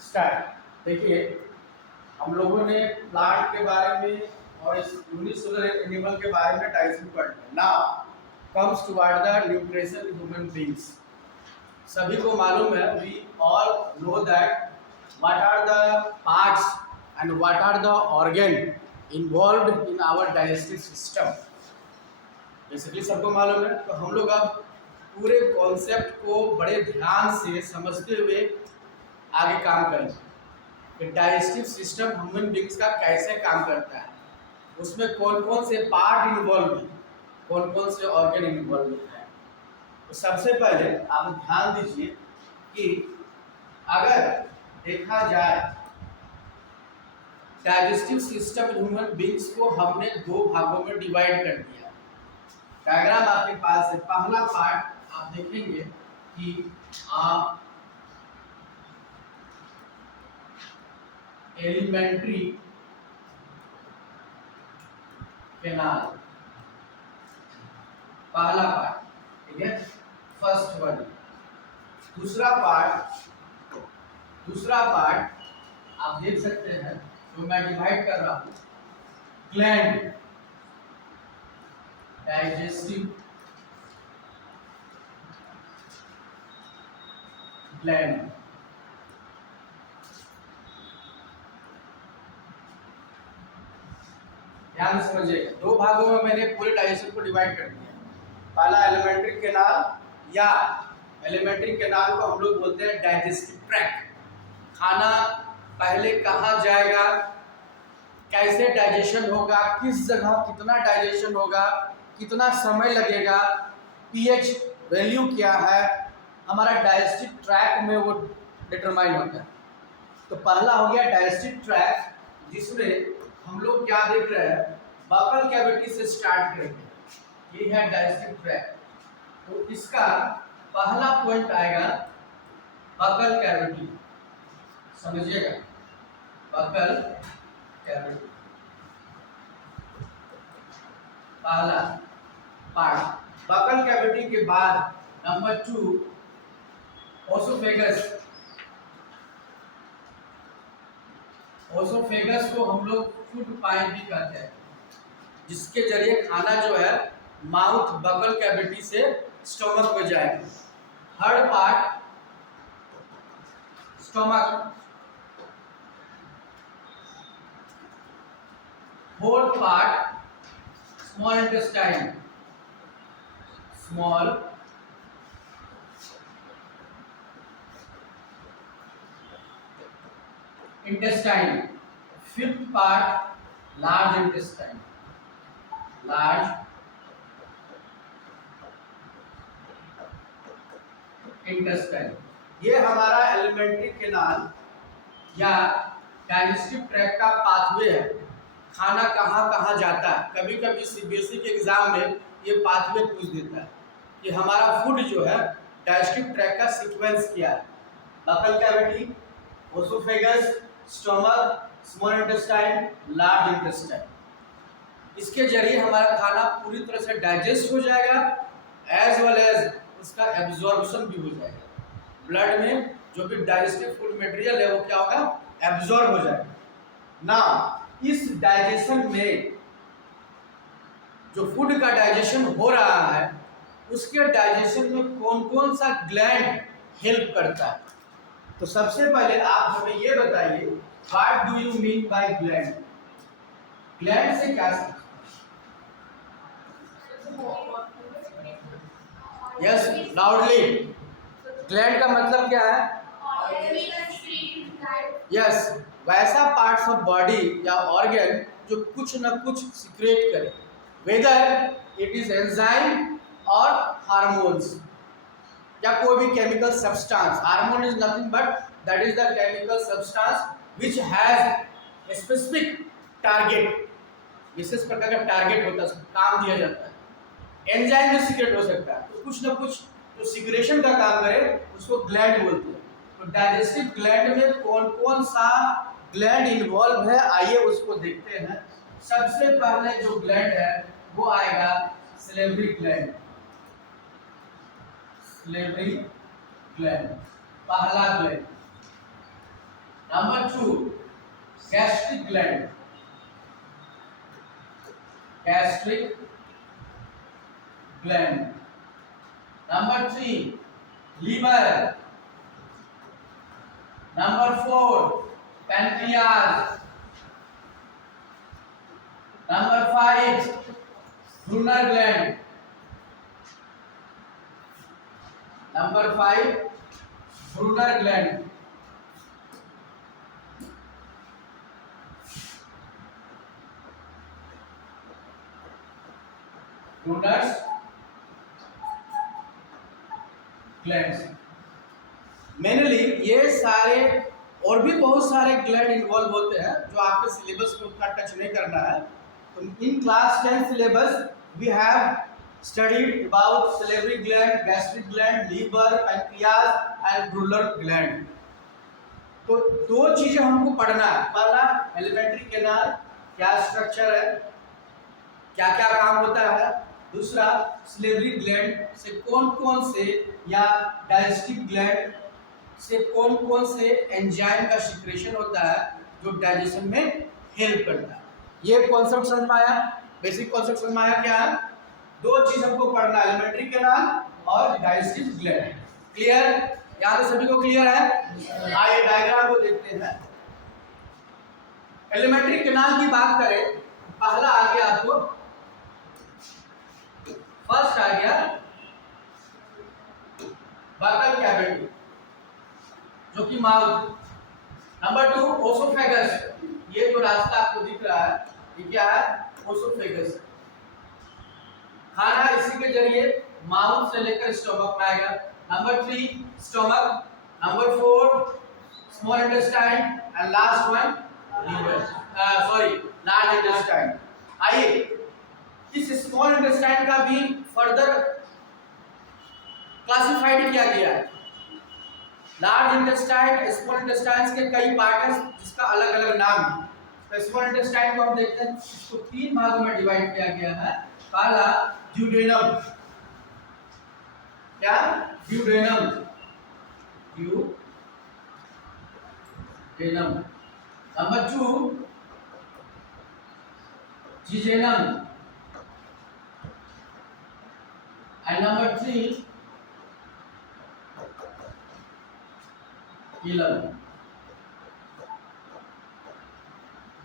Start. देखिए, हम लोगों ने प्लांट के बारे में और इस यूनिसेलुलर एनिमल के बारे में डाइजेशन पढ़ लिया। Now comes toward the nutrition in human beings. सभी को मालूम है, we all know that what are the parts and what are the organ involved in our digestive system. Basically सबको मालूम है। तो हम लोग अब पूरे कॉन्सेप्ट को बड़े ध्यान से समझते हुए आगे काम करेंगे कि डाइजेस्टिव सिस्टम ह्यूमन बींग्स का कैसे काम करता है, उसमें कौन कौन से पार्ट इन्वॉल्व हैं, कौन कौन से ऑर्गन इन्वॉल्व हैं। तो सबसे पहले आप ध्यान दीजिए कि अगर देखा जाए डाइजेस्टिव सिस्टम ह्यूमन बींग्स को हमने दो भागों में डिवाइड कर दिया। डायग्राम आपके पास है। पहला पार्ट आप देखेंगे कि एलिमेंट्री कैनाल, पहला पार्ट, ठीक है, फर्स्ट वन। दूसरा पार्ट आप देख सकते हैं, जो मैं डिवाइड कर रहा हूं, ग्लैंड, डाइजेस्टिव ग्लैंड। ध्यान से समझिएगा, दो भागों में मैंने पूरे डाइजेशन को डिवाइड कर दिया। पहला एलिमेंट्री कैनाल, या एलिमेंट्री कैनाल को हम लोग बोलते हैं डाइजेस्टिव ट्रैक्ट। खाना पहले कहाँ जाएगा, कैसे डाइजेशन होगा, किस जगह कितना डाइजेशन होगा, कितना समय लगेगा, पीएच वैल्यू क्या है, हमारा डाइजेस्टिव ट्रैक्ट में वो डिटरमाइन होता है। तो पहला हो गया डाइजेस्टिव ट्रैक्ट, जिसमें हम लोग क्या देख रहे हैं, बकल कैविटी से स्टार्ट करेंगे। ये है डाइजेस्टिव ट्रैक्ट। तो इसका पहला पॉइंट आएगा बकल कैविटी। समझिएगा, बकल कैविटी पहला पार्ट। बकल कैविटी के बाद नंबर 2 ओसोफेगस। ओसोफेगस को हम लोग फूड पाइप भी कहते हैं, जिसके जरिए खाना जो है माउथ बकल कैविटी से स्टोमक में जाएगा। Third part stomach. Fourth part small intestine, small intestine. Fifth part large intestine, large intestine. ये हमारा एलिमेंट्री कैनाल या डाइजेस्टिव ट्रैक्ट का पाथवे है। खाना कहाँ कहाँ जाता है। कभी कभी सीबीएसई के एग्जाम में ये पाथवे पूछ देता है कि हमारा फूड जो है डाइजेस्टिव ट्रैक्ट का सीक्वेंस क्या है। Buccal cavity, oesophagus, stomach, small intestine, large intestine. इसके जरिए हमारा खाना पूरी तरह से डाइजेस्ट हो जाएगा, एज वेल एज उसका एब्जॉर्प्शन भी हो जाएगा। ब्लड में जो भी डाइजेस्टिव फूड मटेरियल है वो क्या होगा, एब्जॉर्ब हो जाएगा। ना इस डाइजेशन में जो फूड का डाइजेशन हो रहा है, उसके डाइजेशन में कौन कौन सा ग्लैंड हेल्प करता है। तो सबसे पहले आप हमें ये बताइए, what do you mean by gland. Gland से क्या समझते हैं? Yes, loudly. ग्लैंड का मतलब क्या है? यस, वैसा पार्ट्स ऑफ बॉडी या ऑर्गन जो कुछ न कुछ सिक्रेट करे, वेदर इट इज एंजाइम और हार्मोन्स या कोई भी chemical substance. Hormone is nothing but that is the chemical substance which has specific target. विशेष प्रकार का टारगेट होता है, काम दिया जाता है। एंजाइम भी सीक्रेट हो सकता है, तो कुछ ना कुछ जो सिक्रेशन का काम करे उसको ग्लैंड बोलते हैं। तो डाइजेस्टिव ग्लैंड में कौन कौन सा ग्लैंड इन्वॉल्व है, आइए उसको देखते हैं। सबसे पहले जो ग्लैंड है वो आएगा सलेवरी ग्लैंड। सलेवरी ग्लैंड पहला gland. Two gastric gland, gastric gland. Number 3 liver. Number 4 pancreas. Number 5 Brunner gland. Number 5 Brunner gland. Brunner glands. Mainly ये सारे और भी बहुत सारे ग्लैंड इन्वॉल्व होते हैं जो आपके सिलेबस में उतना टच नहीं करना है। तो in class 10 syllabus we have studied about salivary gland, gastric gland, liver, pancreas and Brunner gland. तो दो चीजें हमको पढ़ना है। पहला एलिमेंट्री कैनाल क्या स्ट्रक्चर है, क्या क्या काम होता है। दूसरा सैलिवरी ग्लैंड से कौन कौन से या डाइजेस्टिव ग्लैंड से कौन कौन से एंजाइम का सिक्रेशन होता है जो डाइजेशन में हेल्प करता है। ये कॉन्सेप्ट समझ में आया, बेसिक कॉन्सेप्ट समझ में आया। क्या है, दो चीज हमको पढ़ना है, एलिमेंट्री कैनाल और डाइजेस्टिव ग्लैंड। क्लियर, यहाँ पे सभी को क्लियर है। आइए डायग्राम को देखते हैं। एलिमेंट्री कैनाल की बात करें, पहला आ गया आपको, फर्स्ट आ गया बकल कैविटी जो कि माउथ। नंबर 2 ओसोफेगस, ये जो रास्ता आपको दिख रहा है ये क्या है, ओसोफेगस। खाना इसी के जरिए माउथ से लेकर स्टमक में आएगा। Number 3 stomach. Number 4 small intestine and last one liver, sorry large intestine. आइए इस स्मॉल इंटेस्टाइन का भी फर्दर क्लासिफाइड किया गया है। लार्ज इंटेस्टाइन, स्मॉल इंटेस्टाइन के कई पार्ट हैं जिसका अलग अलग नाम है। तो स्मॉल इंटेस्टाइन को हम देखते हैं, इसको 3 भागों में डिवाइड किया गया है। पहला ड्यूडेनम, क्या duodenum, duodenum. Number 2 jejunum and number 3 ileum.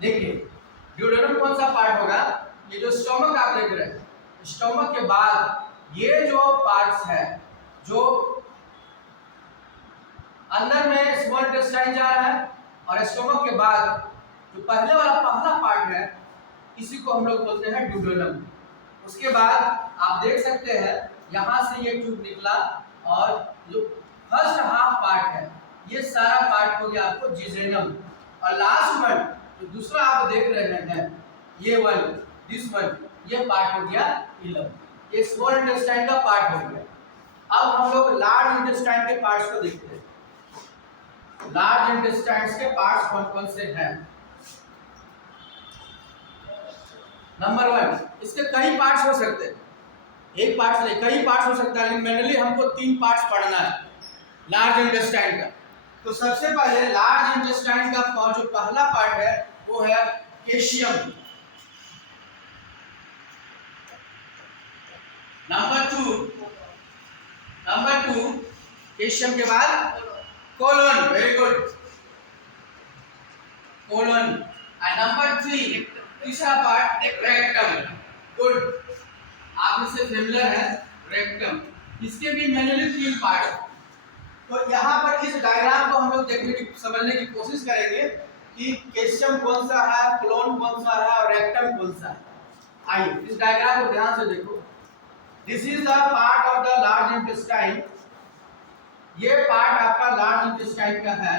देखिए ड्यूडेनम कौन सा पार्ट होगा, ये जो स्टमक आप देख रहे हैं, स्टमक के बाद ये जो पार्ट्स है जो अंदर में स्मॉल इंटेस्टाइन जा रहा है और स्टमक के बाद जो पहले वाला पहला पार्ट है इसी को हम लोग बोलते हैं ड्यूडेनम। उसके बाद आप देख सकते हैं यहाँ से ये ट्यूब निकला और जो फर्स्ट हाफ पार्ट है ये सारा पार्ट हो गया आपको जिजेनम, और लास्ट वन जो दूसरा आप देख रहे हैं ये वन, दिस वन, ये पार्ट हो गया इलम। ये स्मॉल इंटेस्टाइन का पार्ट हो गया। अब हम लोग लार्ज इंटेस्टाइन के पार्ट्स को देखते हैं। लार्ज इंटेस्टाइन के पार्ट्स कौन कौन से हैं। नंबर 1, इसके कई पार्ट्स हो सकते हैं, एक पार्ट नहीं कई पार्ट्स हो सकता है, लेकिन मेनली हमको 3 पार्ट्स पढ़ना है लार्ज इंटेस्टाइन का। तो सबसे पहले लार्ज इंटेस्टाइन का जो पहला पार्ट है वो है कैशियम। नंबर 2 कैशियम के बाद colon, very good, colon. And number 3 तीसरा पार्ट रेक्टम, गुड, आप इससे फेमिलियर है रेक्टम। इसके भी मेनली 3 पार्ट है। तो यहाँ पर इस डायग्राम को हम लोग देखने की समझने की कोशिश करेंगे कि कैशियम कौन सा है, कोलन कौन सा है और रेक्टम कौन सा है। आइए इस डायग्राम को ध्यान से देखो। This is the part of the large intestine, ये पार्ट आपका लार्ज इंटेस्टाइन का है,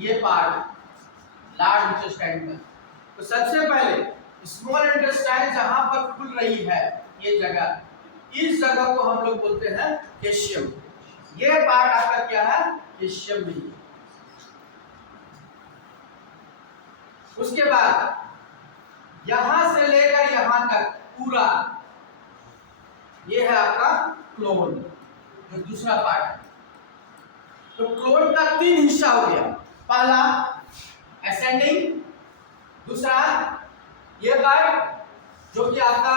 ये पार्ट लार्ज इंटेस्टाइन का। तो सबसे पहले स्मॉल इंटेस्टाइन जहां पर खुल रही है ये जगह, इस जगह को हम लोग बोलते हैं कैशियम। ये पार्ट आपका क्या है, कैशियम में। उसके बाद यहां से लेकर यहां तक पूरा ये है आपका क्लोन, जो दूसरा पार्ट है। तो क्लोन का 3 हिस्सा हो गया। पहला असेंडिंग, दूसरा ये पार्ट जो कि आपका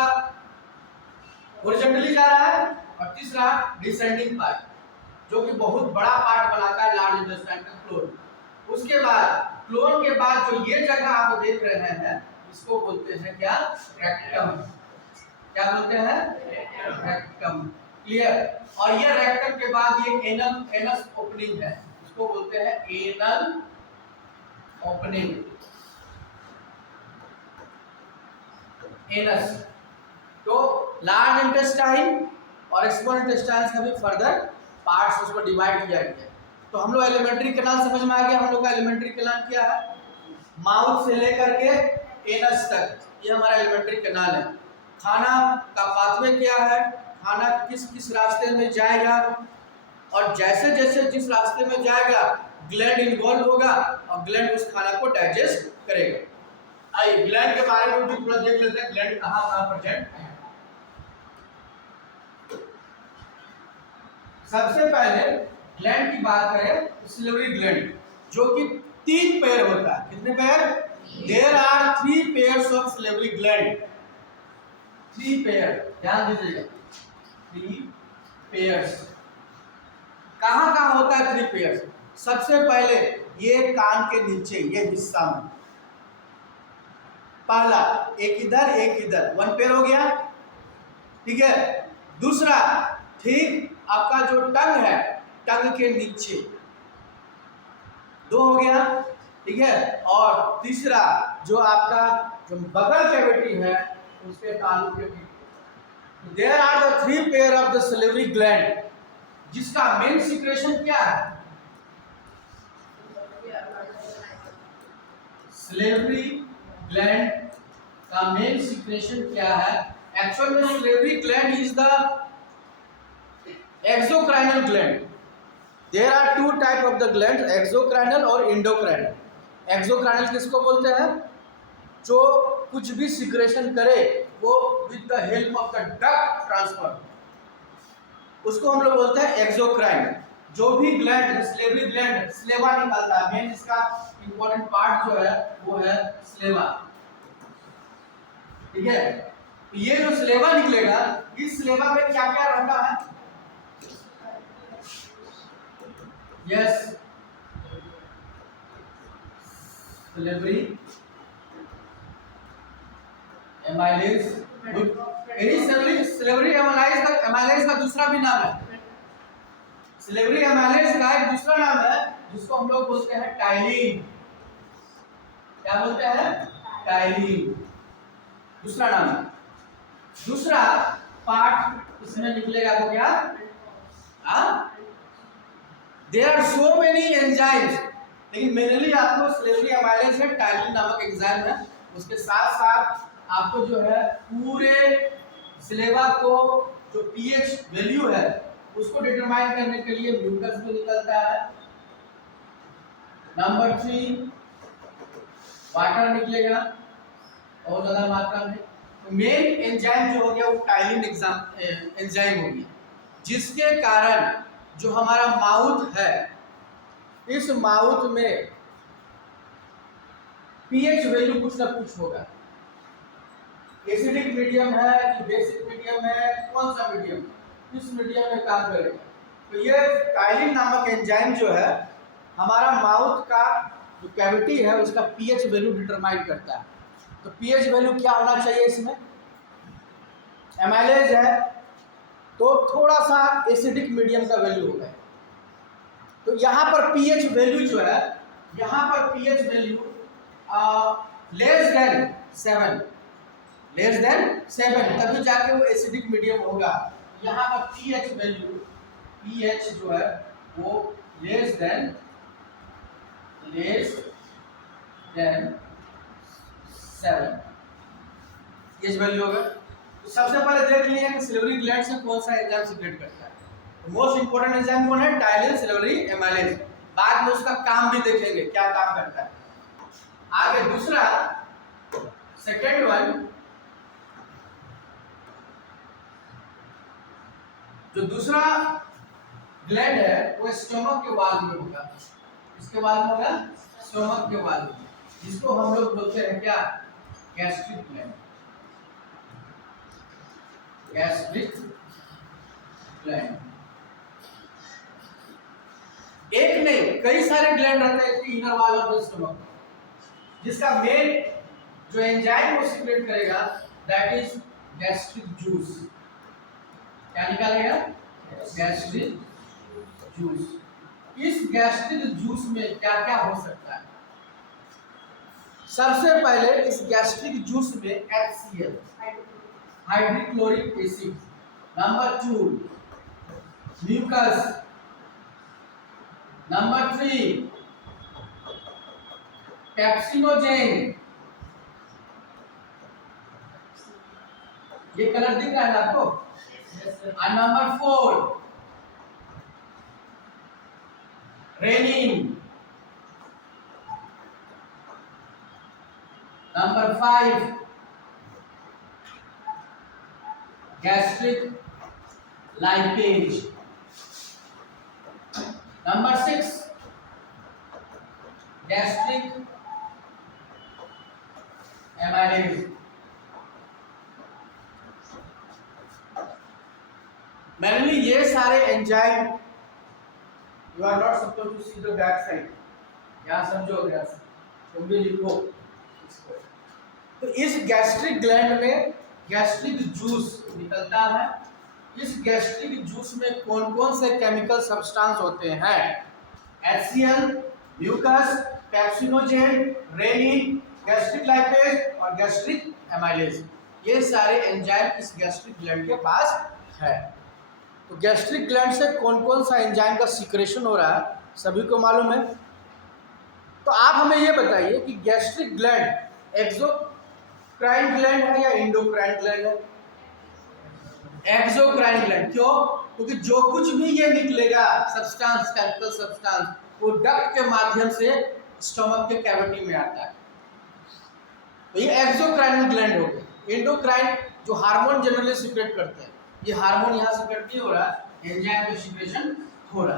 हॉरिजॉन्टली जा रहा है, और तीसरा डिसेंडिंग पार्ट जो कि बहुत बड़ा पार्ट बनाता है लार्ज इंटेस्टाइन का क्लोन। उसके बाद क्लोन के बाद जो ये जगह आप देख रहे हैं इसको बोलते हैं क्या? रेक्टम। क्या बोलते हैं? रेक्टम। क्लियर? और ये रेक्टम के बाद ये एनस ओपनिंग है, इसको बोलते हैं एनल ओपनिंग। एनस। तो लार्ज इंटेस्टाइन और स्मॉल इंटेस्टाइन का भी फर्दर पार्ट्स उसको डिवाइड किया गया। तो हम लोग एलिमेंट्री कैनाल समझ में आ गया। हम लोग का एलिमेंट्री कैनाल क्या है? माउथ से लेकर के एनस तक, ये हमारा एलिमेंट्री कैनाल है। खाना का पाथवे क्या है? खाना किस किस रास्ते में जाएगा, और जैसे जैसे जिस रास्ते में जाएगा ग्लैंड इन्वॉल्व होगा और ग्लैंड उस खाना को डाइजेस्ट करेगा। आइए ग्लैंड के बारे में भी थोड़ा देख लेते हैं, ग्लैंड कहाँ कहाँ प्रेजेंट है। सबसे पहले ग्लैंड की बात करें, सिलिवरी ग्लैंड जो कि 3 पेयर होता है। कितने pair? There are 3 pairs of salivary gland. 3 pair, ध्यान दीजिएगा, 3 पेयर्स। कहां कहां होता है 3 पेयर्स? सबसे पहले ये कान के नीचे ये हिस्सा में, पहला एक इधर एक इधर, 1 पेयर हो गया, ठीक है। दूसरा ठीक आपका जो टंग है, टंग के नीचे 2 हो गया, ठीक है। और तीसरा जो आपका जो बगल कैविटी है उसके तालु के पीछे। There are the 3 pair of the salivary gland, जिसका मेन सिक्रेशन क्या है? सिलिवरी ग्लैंड का मेन सिक्रेशन क्या है? एक्चुअल में salivary gland is the exocrine gland. There are 2 type of the gland, exocrine और एंडोक्राइनल। एक्सोक्राइनल किसको बोलते हैं? जो कुछ भी सिक्रेशन करे वो with the help of the duct transfer, उसको हम लोग बोलते हैं एक्सोक्राइन। जो भी ग्लैंड, सिलिवरी ग्लैंड स्लेवा निकलता है, मेन इसका इंपॉर्टेंट पार्ट जो है वो है स्लेवा, ठीक है। ये जो स्लेवा निकलेगा, इस स्लेवा में क्या क्या रहता है? Yes, salivary amylase. Salivary amylase का दूसरा भी नाम है। सिलिवरी एमाइलेज का एक दूसरा नाम है जिसको हम लोग बोलते हैं टाइलिन। क्या बोलते हैं? टाइलिन, दूसरा नाम है। दूसरा पार्ट इसमें निकलेगा तो क्या? There are so many enzymes, लेकिन मेनली आपको सिलिवरी एमाइलेज है, टाइलिन नामक एंजाइम है। उसके साथ साथ आपको जो है पूरे स्लेवा को जो पीएच वैल्यू है उसको डिटरमाइन करने के लिए म्यूकस भी निकलता है। नंबर 3 वाटर निकलेगा बहुत ज्यादा मात्रा में। तो मेन एंजाइम जो हो गया वो टाइलिन एंजाइम हो गया, जिसके कारण जो हमारा माउथ है, इस माउथ में पीएच वैल्यू कुछ ना कुछ होगा। एसिडिक मीडियम है कि बेसिक मीडियम है, कौन सा मीडियम, इस मीडियम में काम करेगा। तो ये टाइलिन नामक एंजाइम जो है हमारा माउथ का जो कैविटी है उसका पीएच वैल्यू डिटरमाइन करता है। तो पीएच वैल्यू क्या होना चाहिए इसमें? एमाइलेज है तो थोड़ा सा एसिडिक मीडियम का वैल्यू होगा। तो यहाँ पर पीएच वैल्यू जो है, यहाँ पर पीएच वैल्यू लेस देन 7, तभी जाके वो एसिडिक मीडियम होगा। यहाँ पर पीएच वैल्यू, पीएच जो है वो लेस देन 7 पीएच वैल्यू होगा। तो सबसे पहले देख लिए कि सिलिवरी ग्लैंड से कौन सा एंजाइम सीक्रेट करता है। मोस्ट इंपोर्टेंट एंजाइम कौन है? Ptyalin salivary amylase. बाद में उसका काम भी देखेंगे क्या काम करता है। आगे दूसरा, सेकेंड वन, जो दूसरा ग्लैंड है वो स्टोमक के वाल में होगा। इसके वाल में होगा स्टोमक के वाल में, जिसको हम लोग बोलते हैं क्या, गैस्ट्रिक ग्लैंड। गैस्ट्रिक ग्लैंड एक नहीं कई सारे ग्लैंड रहते हैं इसके inner wall of the stomach, जिसका मेन जो एंजाइम वो सीक्रेट करेगा दैट इज गैस्ट्रिक जूस। क्या निकालेगा, गैस्ट्रिक जूस। इस गैस्ट्रिक जूस में क्या क्या हो सकता है? सबसे पहले इस गैस्ट्रिक जूस में HCl hydrochloric acid, number 2 mucus, number 3 pepsinogen, ये कलर दिख रहा है ना आपको, और number 4 rennin, number 5 gastric lipase, number 6 gastric amylase. मैंने ये सारे enzyme, you are not supposed to see the back side, यहाँ समझो गया तुम भी लिखो इसको। तो इस गैस्ट्रिक ग्लैंड में गैस्ट्रिक जूस निकलता है। इस गैस्ट्रिक जूस में कौन कौन से केमिकल सब्सटेंस होते हैं? HCl, mucus, pepsinogen, rennin, gastric lipase और गैस्ट्रिक एमाइलेज, ये सारे एंजाइम इस गैस्ट्रिक ग्लैंड के पास है। तो गैस्ट्रिक ग्लैंड से कौन कौन सा एंजाइम का सीक्रेशन हो रहा है सभी को मालूम है। तो आप हमें ये बताइए कि गैस्ट्रिक ग्लैंड एक्सोक्राइन ग्लैंड है या एंडोक्राइन ग्लैंड है? Exocrine gland. क्यों? क्योंकि जो कुछ भी ये निकलेगा सब्सटेंस, केमिकल सब्सटेंस, वो डक्ट के माध्यम से स्टमक के कैविटी में आता है। तो ये एक्सोक्राइन ग्लैंड हो गया। एंडोक्राइन जो हार्मोन जनरली सीक्रेट करते हैं, ये हार्मोन यहाँ सीक्रेट नहीं हो रहा, एंजाइम का सीक्रेशन हो रहा।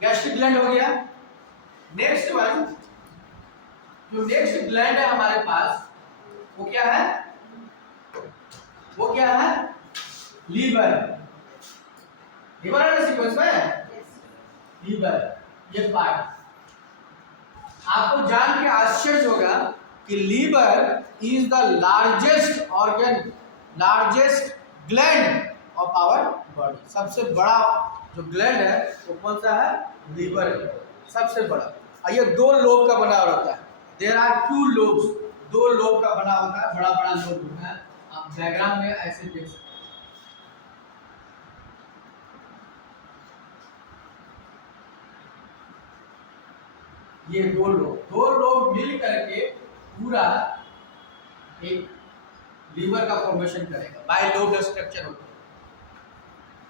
गैस्ट्रिक ग्लैंड हो गया। नेक्स्ट वन, जो नेक्स्ट ग्लैंड है हमारे पास वो क्या है? वो क्या है? लीवर। लीवर है ना सीक्वेंस में? लीवर, ये पार्ट आपको जान के आश्चर्य होगा कि liver is the largest organ, largest gland of our body. सबसे बड़ा जो ग्लैंड है वो कौन सा है? लीवर है, सबसे बड़ा। और ये 2 लोब का बना होता है। देयर आर 2 लोब्स, 2 लोब का बना होता है, बड़ा बड़ा लोब होता है। आप डायग्राम में ऐसे देख सकते हैं। ये 2 लोब मिल करके पूरा एक लीवर का फॉर्मेशन करेगा, बाइलोब स्ट्रक्चर होता है।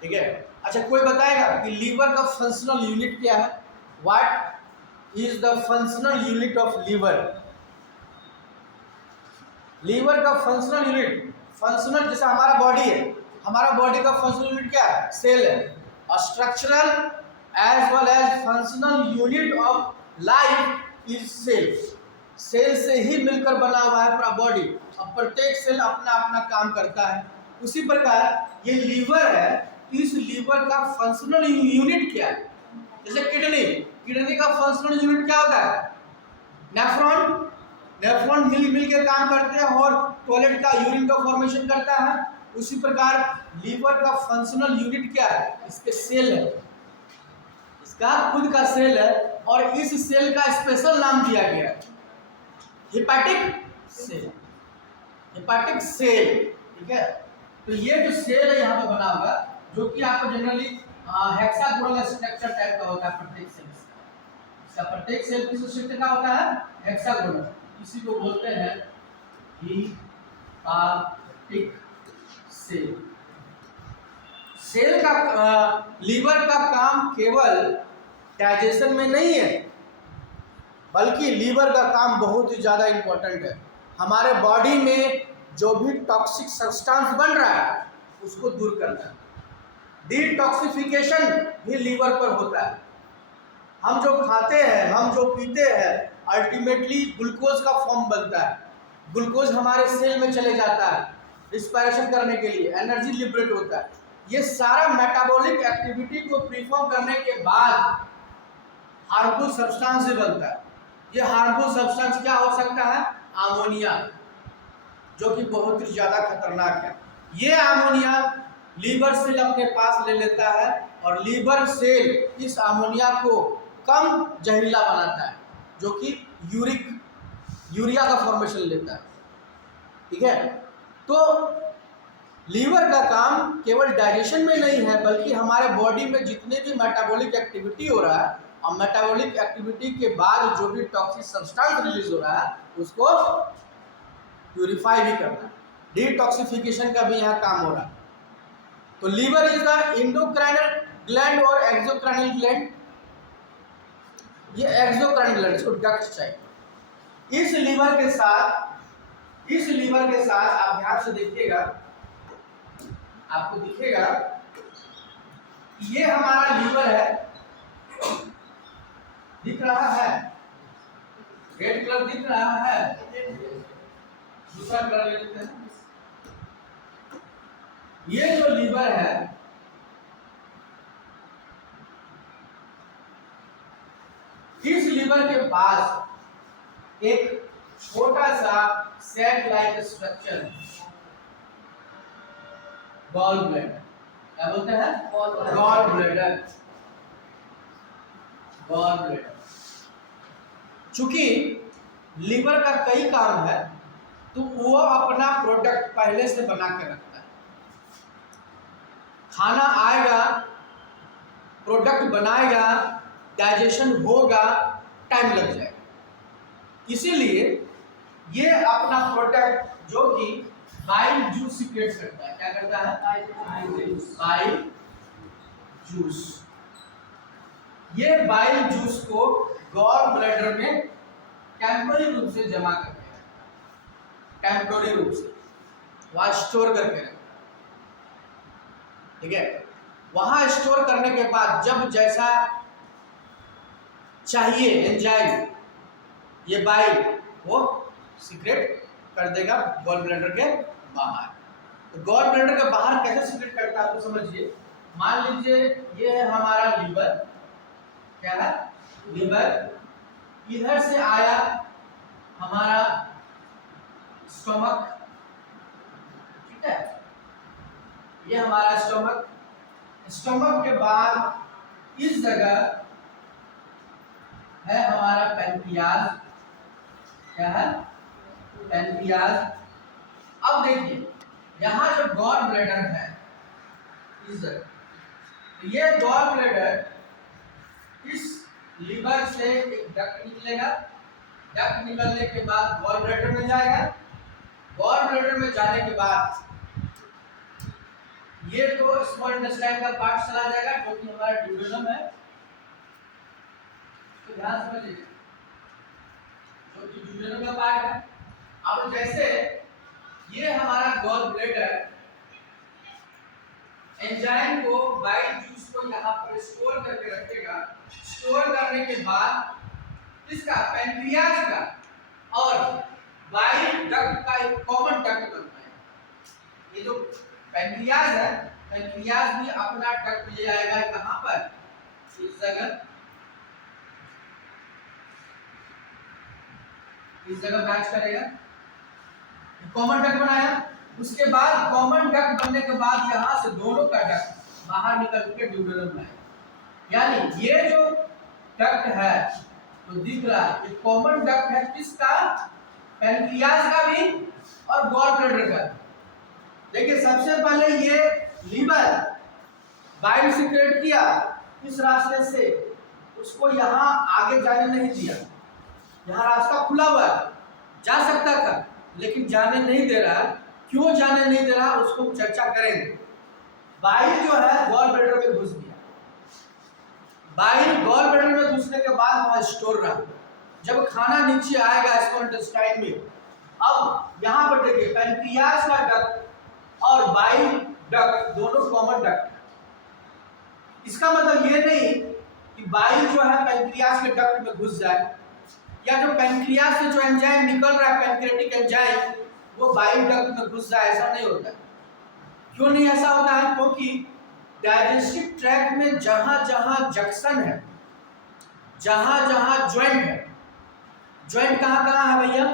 ठीक है। अच्छा, कोई बताएगा कि लीवर का फंक्शनल यूनिट क्या है? What is the functional unit of liver? Liver का फंक्शनल यूनिट, फंक्शनल जैसा हमारा बॉडी है, हमारा बॉडी का फंक्शनल यूनिट क्या है? सेल है। और structural as well as functional unit of life is cell. Cell से ही मिलकर बना हुआ है पूरा बॉडी, और प्रत्येक सेल अपना अपना काम करता है। उसी प्रकार ये लीवर है, इस लीवर का फंक्शनल यूनिट क्या है? जैसे किडनी का फंक्शनल यूनिट क्या होता है? नेफ्रॉन। नेफ्रॉन मिल के काम करते हैं और टॉयलेट का, यूरिन का फॉर्मेशन करता है। उसी प्रकार लीवर का फंक्शनल यूनिट क्या है? इसके सेल है, इसका खुद का सेल है, और इस सेल का स्पेशल नाम दिया गया है हेपाटिक सेल। हेपाटिक सेल, ठीक है। तो ये जो सेल है यहाँ पे बना हुआ, जो कि आपको जनरली हेक्सागोनल स्ट्रक्चर टाइप का होता है प्रत्येक सेल। इसका प्रत्येक सेल किस स्ट्रक्चर का होता है? हेक्सागोनल। इसी को बोलते हैं हेपाटिक सेल। सेल का लीवर का काम केवल डाइजेशन में नहीं है, बल्कि लीवर का काम बहुत ही ज़्यादा इम्पोर्टेंट है। हमारे बॉडी में जो भी टॉक्सिक सब्सटेंस बन रहा है उसको दूर करना है। डिटॉक्सिफिकेशन भी लीवर पर होता है। हम जो खाते हैं, हम जो पीते हैं, अल्टीमेटली ग्लूकोज का फॉर्म बनता है। ग्लूकोज हमारे सेल में चले जाता है रिस्पायरेशन करने के लिए, एनर्जी लिबरेट होता है। ये सारा मेटाबॉलिक एक्टिविटी को परफॉर्म करने के बाद हार्मफुल सब्सटेंस से बनता है। ये हार्मफुल सब्सटेंस क्या हो सकता है? अमोनिया, जो कि बहुत ही ज़्यादा खतरनाक है। ये अमोनिया लीवर सेल अपने पास ले लेता है और लीवर सेल इस अमोनिया को कम जहरीला बनाता है, जो कि यूरिया का फॉर्मेशन लेता है। ठीक है, तो लीवर का काम केवल डाइजेशन में नहीं है, बल्कि हमारे बॉडी में जितने भी मेटाबॉलिक एक्टिविटी हो रहा है और मेटाबॉलिक एक्टिविटी के बाद जो भी टॉक्सिक सब्सटेंस रिलीज हो रहा है उसको प्यूरिफाई भी करना है। डिटॉक्सिफिकेशन का भी यहाँ काम हो रहा है। तो लीवर इज द इंडोक्राइनल ग्लैंड और एक्सोक्राइनल ग्लैंड। ये एक्सोक्राइनल ग्लैंड, इसको डक्ट चाहिए। इस लीवर के साथ आप ध्यान से देखिएगा, आपको दिखेगा ये हमारा लीवर है, दिख रहा है, रेड कलर दिख रहा है। दूसरा कलर ले लेते हैं। ये जो लीवर है, इस लीवर के पास एक छोटा सा सेट लाइक स्ट्रक्चर है, गॉल ब्लैडर। क्या बोलते हैं? Gall bladder. Gall bladder. चूंकि लीवर का कई काम है, तो वो अपना प्रोडक्ट पहले से बना के रखता है। खाना आएगा, प्रोडक्ट बनाएगा, डाइजेशन होगा, टाइम लग जाएगा। इसीलिए ये अपना प्रोडक्ट जो कि बाइल जूस सीक्रेट करता है, क्या करता है? Bile juice. ये बाइल जूस को गॉल ब्लैडर में टेम्पररी रूप से जमा करके रखता है, टेम्पररी रूप से वहां स्टोर करके रखता है। ठीक है, वहां स्टोर करने के बाद जब जैसा चाहिए एंजाइम, ये बाइल वो सीक्रेट कर देगा गॉल ब्लैडर के बाहर। तो गॉल ब्लैडर के बाहर कैसे सीक्रेट करता है, तो समझिए। मान लीजिए ये है हमारा लीवर, क्या है? लीवर। इधर से आया हमारा स्टमक, ठीक है, ये हमारा स्टमक। स्टमक के बाद इस जगह है हमारा पैनक्रियाज। क्या है? पैनक्रियाज। अब देखिए यहाँ जो गॉल ब्लैडर है, इस जगह, ये गॉल ब्लैडर, इस लीवर से एक डक्ट निकलेगा। डक्ट निकलने के बाद गॉल ब्लैडर में जाएगा। गॉल ब्लैडर में जाने के बाद ये तो स्मॉल इंटेस्टाइन का पार्ट चला जाएगा, जो कि हमारा ड्यूडेनम है। तो ध्यान समझिए, जो कि ड्यूडेनम का पार्ट है। अब जैसे ये हमारा गॉल ब्लैडर एंजाइम को, बाइल जूस को यहाँ पर स्टोर करके रखेगा। स्टोर करने के बाद इसका पैनक्रियाज का और बाइल डक्ट का एक कॉमन डक्ट बनता है। ये जो पैनक्रियाज है, पैनक्रियाज भी अपना डक्ट ले आएगा कहाँ पर? इस जगह मैच करेगा, कॉमन डक्ट बनाया। उसके बाद कॉमन डक्ट बनने के बाद यहाँ से दोनों का डक्ट बाहर निकल के ड्यूडेनम में आएगा। यानी ये जो डक्ट है तो दिख रहा है, ये कॉमन डक्ट है किसका? पैनक्रियाज का भी और गॉल ब्लैडर का। देखिए सबसे पहले ये लीवर बाइल सीक्रेट किया इस रास्ते से, उसको यहाँ आगे जाने नहीं दिया। यहाँ रास्ता खुला हुआ है, जा सकता था लेकिन जाने नहीं दे रहा। क्यों जाने नहीं दे रहा उसको चर्चा करेंगे। बाइल जो है गॉल ब्लैडर में घुस गया। बाइल गॉल ब्लैडर में घुसने के बाद वहाँ स्टोर रहा। जब खाना नीचे आएगा स्मॉल इंटेस्टाइन में, अब यहाँ पर देखिए पैनक्रियाज का डक्ट और बाइल डक्ट दोनों कॉमन डक्ट है। इसका मतलब ये नहीं कि बाइल जो है पैंक्रियाज के डक्ट में घुस जाए, या जो पैंक्रियाज से जो एंजाइम निकल रहा है पैंक्रियाटिक एंजाइम वो बाइल डक्ट में घुस जाए, ऐसा नहीं होता है। क्यों नहीं ऐसा होता है? क्योंकि डाइजेस्टिव ट्रैक्ट में जहां जहां जंक्शन है, जहां जहां ज्वाइंट है, ज्वाइंट कहां कहां है भैया?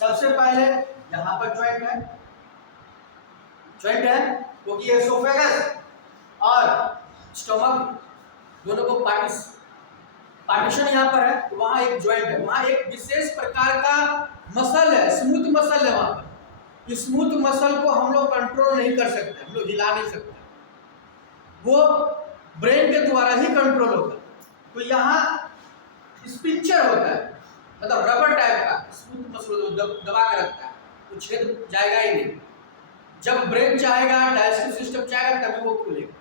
सबसे पहले यहां पर ज्वाइंट है, ज्वाइंट है क्योंकि ये एसोफेगस और स्टमक दोनों को पार्टीशन यहाँ पर है, तो वहाँ एक ज्वाइंट है, वहाँ एक विशेष प्रकार का मसल है, स्मूथ मसल है वहाँ पर। इस स्मूथ मसल को हम लोग कंट्रोल नहीं कर सकते, हम लोग हिला नहीं सकते, वो ब्रेन के द्वारा ही कंट्रोल होगा। तो यहाँ स्पिंचर होता है, मतलब रबर टाइप का स्मूथ मसल दबा के रखता है, तो छेद जाएगा ही नहीं। जब ब्रेन चाहेगा, डाइजेस्टिव सिस्टम चाहेगा तभी वो खुलेगा।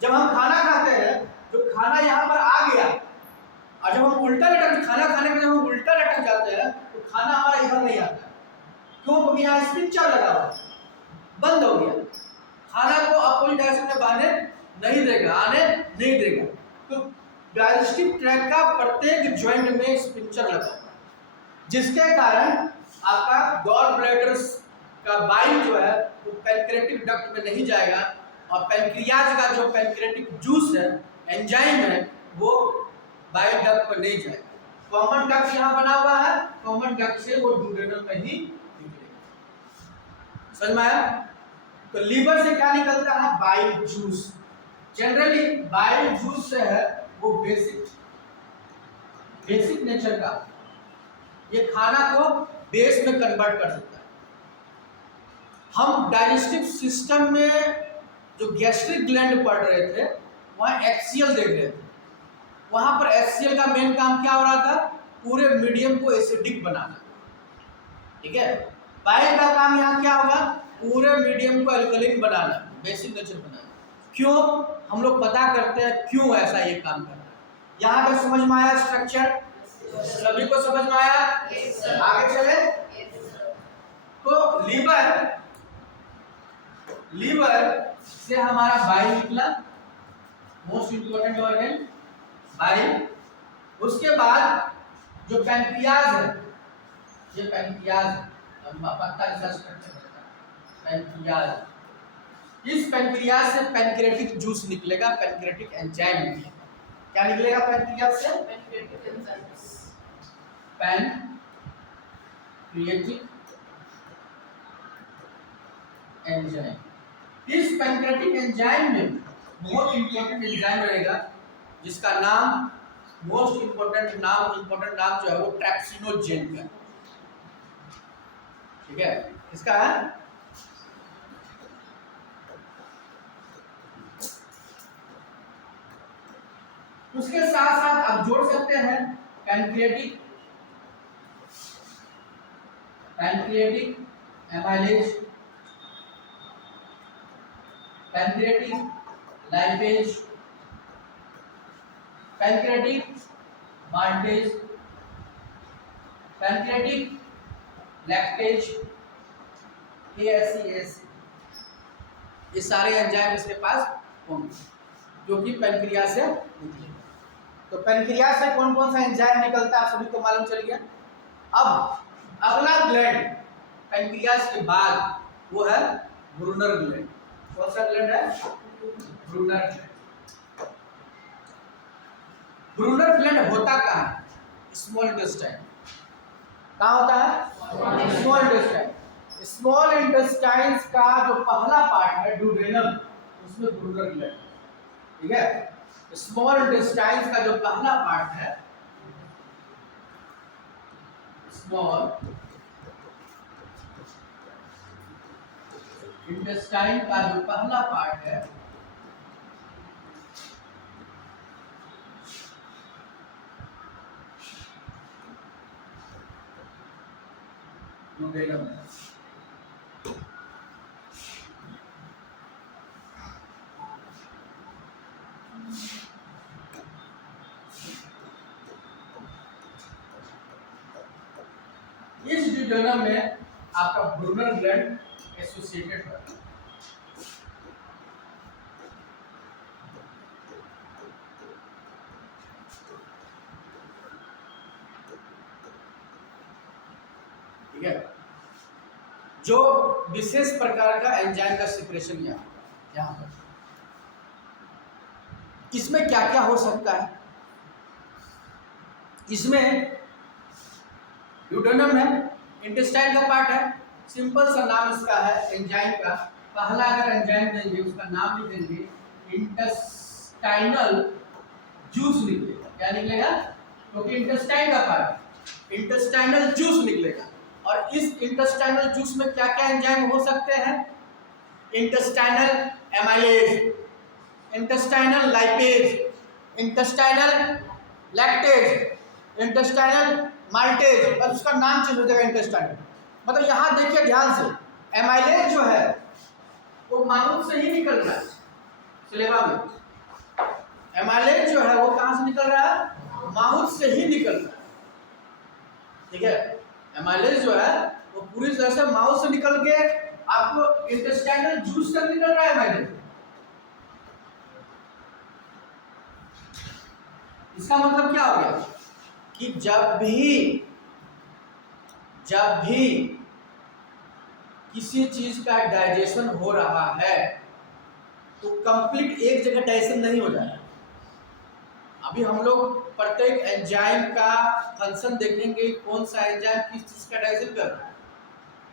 जब हम खाना खाते हैं, जो खाना यहाँ पर आ गया और जब हम उल्टा लटक, खाना खाने के जब हम उल्टा लटक जाते हैं तो खाना हमारा इधर नहीं आता। क्यों? क्योंकि यहाँ स्पिंचर लगा हुआ, बंद हो गया, खाना को अपोजिट डायरेक्शन में बहने नहीं देगा, आने नहीं देगा। तो डाइजेस्टिव ट्रैक्ट का प्रत्येक ज्वाइंट में स्पिंचर लगा हुआ, जिसके कारण आपका गॉल ब्लैडर का बाइल जो है वो पैंक्रियाटिक डक्ट में नहीं जाएगा, और पैंक्रियाज का जो पैंक्रियाटिक जूस है, एंजाइम है, वो बाइल डक्ट पर नहीं जाएगा। कॉमन डक्ट यहाँ बना हुआ है, कॉमन डक्ट से वो डुओडेनम में ही निकलेगा। समझ में आया? तो लीवर से क्या निकलता है? Bile juice. Generally bile juice से है वो बेसिक नेचर का, ये खाना को बेस में कन्वर्ट कर सकता है। हम डाइजेस्टिव सिस्टम में जो गैस्ट्रिक ग्लैंड पढ़ रहे थे वहाँ एक्सियल देख रहे थे, वहाँ पर एक्सियल का मेन काम क्या हो रहा था? पूरे मीडियम को एसिडिक बनाना, ठीक है। बाइल का काम यहाँ क्या होगा? पूरे मीडियम को अल्कलीन बनाना, बेसिक नेचर बनाना। क्यों? हम लोग पता करते हैं क्यों ऐसा ये काम कर रहा है। यहाँ पे समझ में आया स्ट्रक्चर? सभी को समझ में आया? आगे चले। तो लीवर से हमारा बाइल निकला, मोस्ट इंपोर्टेंट ऑर्गन बाइल। उसके बाद जो पैंक्रियाज है, ये पैंक्रियाज पत्ता जैसा स्ट्रक्चर रहता है पैंक्रियाज। इस पैंक्रियाज से पैंक्रियाटिक जूस निकलेगा, पैंक्रियाटिक एंजाइम निकलेगा। क्या निकलेगा पैंक्रियाज से? Pancreatic enzyme. इस पैंक्रियाटिक एंजाइम में बहुत इंपॉर्टेंट एंजाइम रहेगा, जिसका नाम मोस्ट इंपॉर्टेंट नाम जो है वो ट्रैप्सिनोजेन का, ठीक है। इसका है उसके साथ साथ आप जोड़ सकते हैं pancreatic amylase, pancreatic lipase, pancreatic maltase, pancreatic lactase, ASES। ये सारे एंजाइम इसके पास होंगे जो कि पैंक्रियाज से निकलेंगे। तो पैंक्रियाज से कौन कौन सा एंजाइम निकलता है आप सभी को मालूम चल गया। अब अगला ग्लैंड पैंक्रियाज के बाद वो है ब्रूनर ग्लैंड। कौन सा ग्लैंड है? Brunner gland. ब्रूनर ग्लैंड होता कहाँ है? Small intestine. कहाँ होता है? Small intestine. स्मॉल इंटेस्टाइन का जो पहला पार्ट है डुओडेनम, उसमें ब्रूनर ग्लैंड, ठीक है। स्मॉल इंटेस्टाइन का जो पहला पार्ट है, स्मॉल इंटेस्टाइन का जो पहला पार्ट है डुओडेनम है। इस डुओडेनम में आपका ब्रूनर ग्लैंड एसोसिएटेड है। ठीक है, जो विशेष प्रकार का एंजाइम का सिक्रेशन यहाँ पर। इसमें क्या क्या हो सकता है? इसमें ड्यूडेनम है, इंटेस्टाइन का पार्ट है, सिंपल सा नाम इसका है एंजाइम का। पहला अगर एंजाइम देंगे उसका नाम लिखेंगे इंटेस्टाइनल जूस निकलेगा। क्या निकलेगा? क्योंकि इंटेस्टाइन का पार्ट, इंटेस्टाइनल जूस निकलेगा। और इस इंटेस्टाइनल जूस में क्या क्या एंजाइम हो सकते हैं? Intestinal amylase, intestinal lipase, intestinal lactase, intestinal maltase, बस उसका नाम चेंज हो जाएगा इंटेस्टाइनल। मतलब यहाँ देखिए ध्यान से, एमाइलेज जो है वो माउथ से ही निकल रहा है सिलेबा में। एमाइलेज जो है वो कहाँ से निकल रहा है? माउथ से ही निकल रहा है। ठीक है, एमाइलेज जो है वो पूरी तरह से माउथ से निकल के आपको इंटेस्टाइनल जूस तक निकल रहा है एमाइलेज। इसका मतलब क्या हो गया कि जब भी किसी चीज का डाइजेशन हो रहा है तो कंप्लीट एक जगह डाइजेशन नहीं हो जाएगा। अभी हम लोग प्रत्येक एंजाइम का फंक्शन देखेंगे, कौन सा एंजाइम किस चीज का डाइजेशन कर रहा है।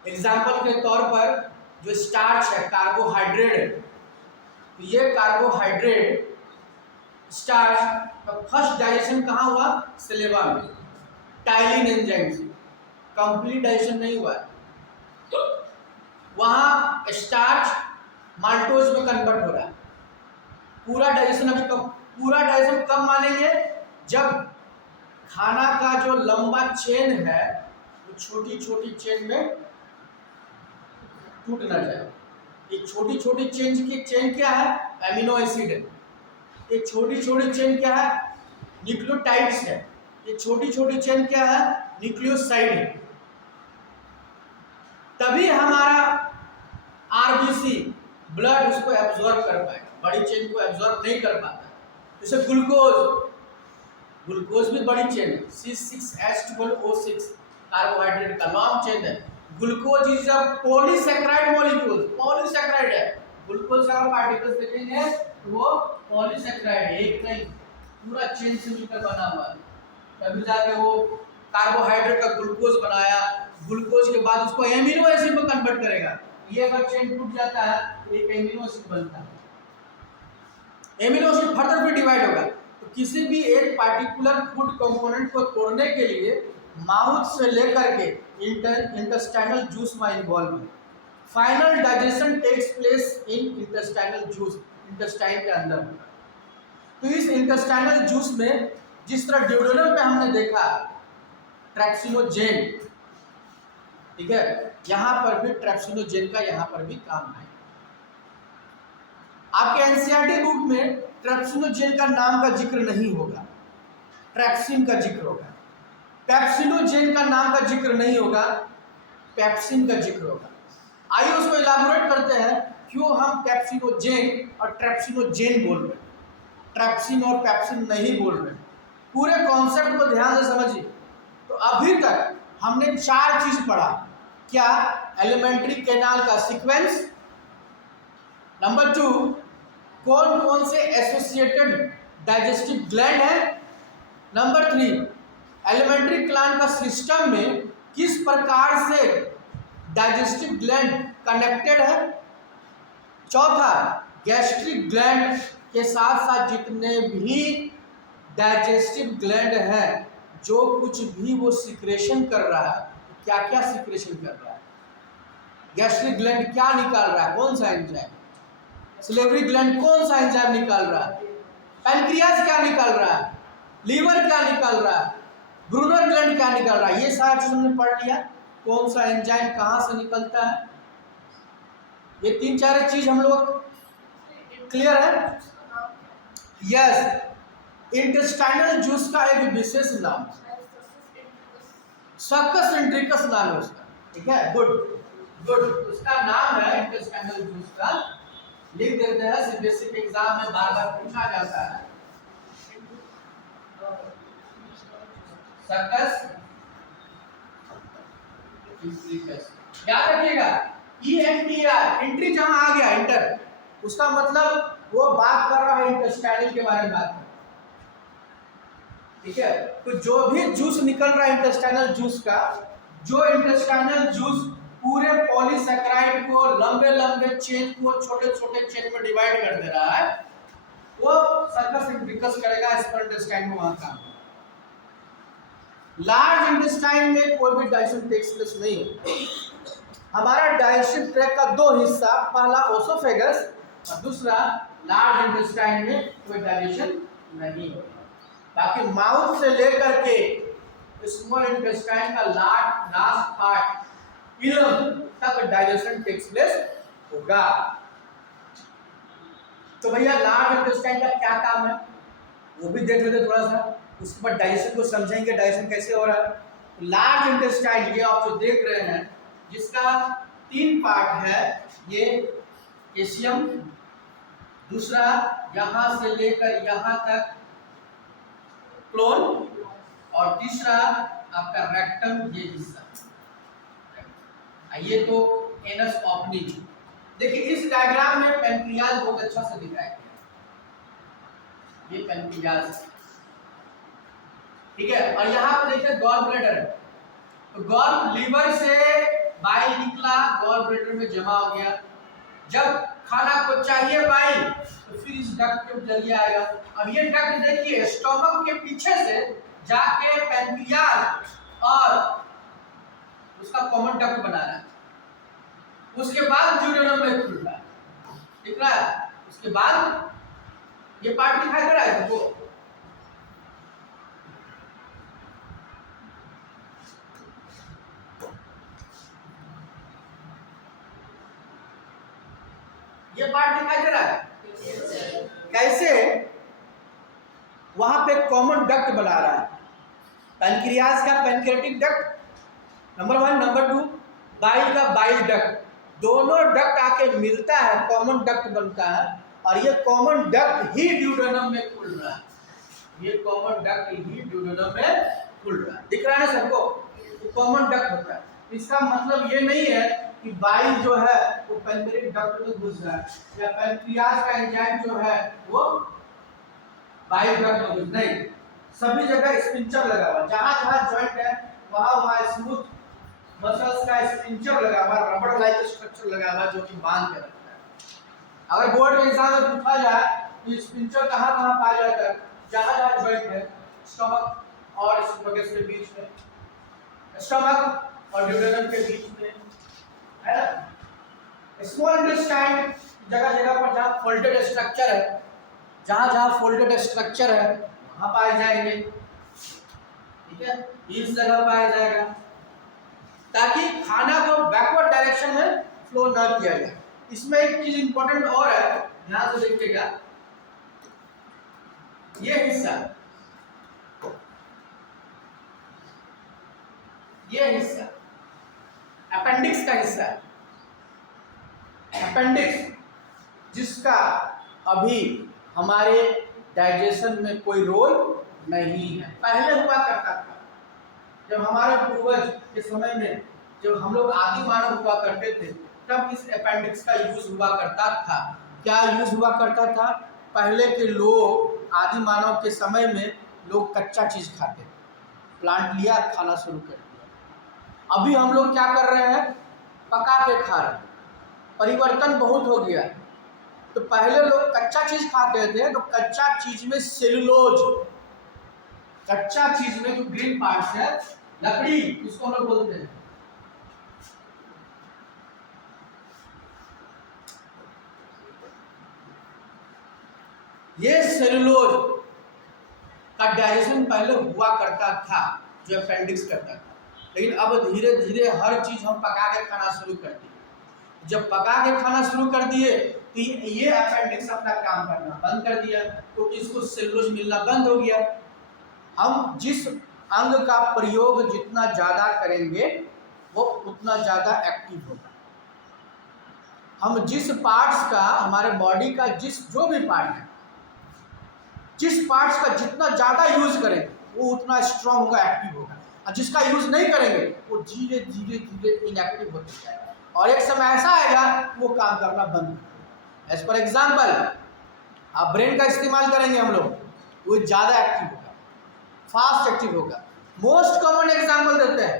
एग्जाम्पल के तौर पर जो स्टार्च है, कार्बोहाइड्रेट है, तो ये कार्बोहाइड्रेट स्टार्च का फर्स्ट डाइजेशन कहाँ हुआ? सिलेबा में, टाइलिन एंजाइम से। कंप्लीट डाइजेशन नहीं हुआ है, तो वहाँ स्टार्च माल्टोज में कन्वर्ट हो रहा है। पूरा डाइजेशन अभी पूरा डाइजेशन कब मानेंगे? जब खाना का जो लंबा चेन है वो छोटी छोटी चेन में टूट ना जाए। ये छोटी छोटी चेन क्या है? एमिनो एसिड है। ये छोटी छोटी चेन क्या है? न्यूक्लियोटाइड्स है। ये छोटी छोटी चेन क्या है? न्यूक्लियोसाइड है। तभी हमारा आरबीसी ब्लड उसको एब्जॉर्ब कर पाएगा, बड़ी चेन को एब्जॉर्ब नहीं कर पाता। जैसे ग्लूकोज भी बड़ी चेन है, C6H12O6 कार्बोहाइड्रेट का लॉन्ग चेन है। Glucose is a polysaccharide molecule, polysaccharide है। ग्लूकोज का पार्टिकल्स देखेंगे तो वो पॉलीसैकेराइड है, एक नहीं, पूरा चेन से मिलकर बना हुआ है। तभी जाके वो कार्बोहाइड्रेट का ग्लूकोज बनाया, ग्लूकोज के बाद उसको एमिनो एसिड में कन्वर्ट करेगा। ये अगर चेन टूट जाता है तो एक एमिनो एसिड बनता है। एमिनो एसिड फर्दर फिर डिवाइड होगा। तो किसी भी एक पार्टिकुलर फूड कंपोनेंट को तोड़ने के लिए माउथ से लेकर के इंटेस्टाइनल जूस में इन्वॉल्व है। Final digestion takes place in intestinal juice, intestine के अंदर। तो इस इंटेस्टाइनल जूस में जिस तरह ड्यूडेनम पे हमने देखा ट्रैप्सिनोजेन, ठीक है, यहां पर भी ट्रैप्सिनोजेन का यहां पर भी काम है। आपके एनसीईआरटी बुक में ट्रैप्सिनोजेन का नाम का जिक्र नहीं होगा, ट्रैप्सिन का जिक्र होगा। पेप्सिनोजेन का नाम का जिक्र नहीं होगा, पेप्सिन का जिक्र होगा। आइए उसको इलाबोरेट करते हैं, क्यों हम पेप्सिनोजेन और ट्रैप्सिनोजेन बोल रहे हैं, ट्रैप्सिन और पेप्सिन नहीं बोल रहे हैं। पूरे कॉन्सेप्ट को ध्यान से समझिए। तो अभी तक हमने 4 चीज पढ़ा। क्या? एलिमेंट्री कैनाल का सीक्वेंस, नंबर 2 कौन कौन से एसोसिएटेड डाइजेस्टिव ग्लैंड है, नंबर 3 एलिमेंट्री कैनाल का सिस्टम में किस प्रकार से डाइजेस्टिव ग्लैंड कनेक्टेड है, चौथा गैस्ट्रिक ग्लैंड के साथ साथ जितने भी डाइजेस्टिव ग्लैंड है जो कुछ भी वो सिक्रेशन कर रहा है, क्या क्या सिक्रेशन कर रहा है। गैस्ट्रिक ग्लैंड क्या निकाल रहा है, कौन सा एंजाइम, सिलेवरी ग्लैंड कौन सा एंजाइम निकाल रहा है, पैनक्रियाज क्या निकाल रहा है, लीवर क्या निकाल रहा है, ब्रूनर ग्लैंड क्या निकाल रहा है। ये सारा चीज हमने पढ़ लिया, कौन सा एंजाइम कहां से निकलता है। ये 3-4 चीज हम लोग क्लियर है। यस, इंटेस्टाइनल जूस का एक विशेष नाम सक्कस इंट्रिकस नाम है उसका, ठीक है, गुड गुड, उसका नाम है इंटेस्टाइनल जूस का। लिख देते हैं, सीबीएसई के एग्जाम में बार बार पूछा जाता है। सक्कस इंट्रीकस। याद रखिएगा ENTR, एंट्री जहां आ गया इंटर, उसका मतलब वो बात कर रहा है इंटेस्टाइनल के बारे में बात कर, ठीक है। तो जो भी जूस निकल रहा है इंटेस्टाइनल जूस का, जो इंटेस्टाइनल जूस पूरे पॉलीसैकेराइड को लंबे लंबे चेन को छोटे छोटे चेन में डिवाइड कर दे रहा है, वो सर्कस इंट्रिकस करेगा स्मॉल इंटेस्टाइन में वहां काम। लार्ज इंटेस्टाइन में कोई भी डाइजेशन टेक्स प्लेस नहीं है। हमारा डाइजेस्टिव ट्रैक्ट का दो हिस्सा, पहला ओसोफेगस और दूसरा लार्ज इंटेस्टाइन में कोई डाइजेशन नहीं है। बाकी माउथ से लेकर के स्मॉल इंटेस्टाइन का लास्ट पार्ट इलम तक डाइजेशन टेक्स प्लेस होगा। तो भैया लार्ज इंटेस्टाइन का क्या काम है वो भी देख लेते थोड़ा सा, उसके बाद डाइजेशन को समझेंगे, डाइजेशन कैसे हो रहा है। लार्ज इंटेस्टाइन ये आप जो देख रहे हैं, जिसका 3 पार्ट है, ये एशियम, दूसरा यहां से लेकर यहां तक क्लोन, और तीसरा आपका रेक्टम ये हिस्सा। ये तो एनस ओपनिंग। देखिए इस डायग्राम में पेनक्रियाज बहुत अच्छा से दिखाया गया, ये पेनक्रियाज, ठीक है। और यहाँ पर देखिए गॉल ब्लैडर, तो गॉल लीवर से बाइल निकला, गॉल ब्लैडर में जमा हो गया, जब खाना को चाहिए बाइल तो फिर इस डक्ट के जरिए आएगा। अब ये डक्ट देखिए स्टोमक के पीछे से जाके पेनक्रियाज और उसका कॉमन डक्ट बना रहा है, उसके बाद ड्यूडेनम में खुल रहा है, दिख रहा है। उसके बाद ये पार्ट दिखाई दे रहा है तुमको, ये पार्ट दिखाई दे रहा है कैसे वहां पे कॉमन डक्ट बना रहा है, पैनक्रियाज का pancreatic duct number 1, number 2 bile का बाइल डक्ट, दोनों डक्ट आके मिलता है, कॉमन डक्ट बनता है, और ये कॉमन डक्ट ही ड्यूडेनम में खुल रहा है, ये कॉमन डक्ट ही ड्यूडेनम में खुल रहा है, दिख रहा है ना सबको, कॉमन डक्ट होता है। इसका मतलब ये नहीं है कि बाइल जो है वो पैनक्रियाटिक डक्ट में घुस रहा है, या पैनक्रियाज का एंजाइम जो है वो बाइल डक्ट में घुस नहीं, सभी जगह स्पिंचर लगा हुआ, जहां जहां जॉइंट है वहां वहां स्मूथ मसल्स का स्पिंचर लगा हुआ, रबड़ लाइक स्ट्रक्चर लगा हुआ जो कि बांध के रखता है। अगर बोर्ड के एग्जाम में पूछा जाए कि स्पिंचर कहां-कहां पाया जाता है, जहां जहां जॉइंट है, स्टमक और एसोफेगस के बीच में, स्टमक और ड्यूडेनम के बीच में, है ना। स्मॉल इंटेस्टाइन जगह जगह पर जहां फोल्डेड स्ट्रक्चर है, जहां जहां फोल्डेड स्ट्रक्चर है वहां पाए जाएंगे, ठीक है, इस जगह पाया जाएगा, ताकि खाना को बैकवर्ड डायरेक्शन में फ्लो ना किया जाए। इसमें एक चीज इंपॉर्टेंट और है, ध्यान से देखिएगा, ये हिस्सा, ये हिस्सा अपेंडिक्स का हिस्सा है, अपेंडिक्स जिसका अभी हमारे डाइजेशन में कोई रोल नहीं है, पहले हुआ करता था। जब हमारे पूर्वज के समय में, जब हम लोग आदि मानव हुआ करते थे, तब इस अपेंडिक्स का यूज हुआ करता था। क्या यूज हुआ करता था? पहले के लोग, आदि मानव के समय में लोग कच्चा चीज खाते थे, प्लांट लिया खाना शुरू कर दिया। अभी हम लोग क्या कर रहे हैं? पका के खा रहे हैं, परिवर्तन बहुत हो गया। तो पहले लोग कच्चा चीज खाते थे, तो कच्चा चीज में सेलुलोज, कच्चा चीज में जो ग्रीन पार्ट्स है, लकड़ी इसको हम लोग बोलते हैं, ये सेलुलोज का डाइजेशन पहले हुआ करता था, जो अपेंडिक्स करता था। लेकिन अब धीरे धीरे हर चीज हम पका के खाना शुरू कर दिए। जब पका के खाना शुरू कर दिए तो ये अपेंडिक्स अपना काम करना बंद कर दिया, क्योंकि इसको सेलुलोज मिलना बंद हो गया। हम जिस अंग का प्रयोग जितना ज़्यादा करेंगे वो उतना ज़्यादा एक्टिव होगा। हम जिस पार्ट्स का, हमारे बॉडी का जो भी पार्ट है, जिस पार्ट्स का जितना ज़्यादा यूज करें वो उतना स्ट्रांग होगा, एक्टिव होगा। और जिसका यूज नहीं करेंगे वो धीरे धीरे धीरे इनएक्टिव होते जाएगा और एक समय ऐसा आएगा वो काम करना बंद कर। एज पर एग्जाम्पल, आप ब्रेन का इस्तेमाल करेंगे हम लोग, वो ज़्यादा एक्टिव होगा, फास्ट एक्टिव होगा। मोस्ट कॉमन एग्जाम्पल देते हैं,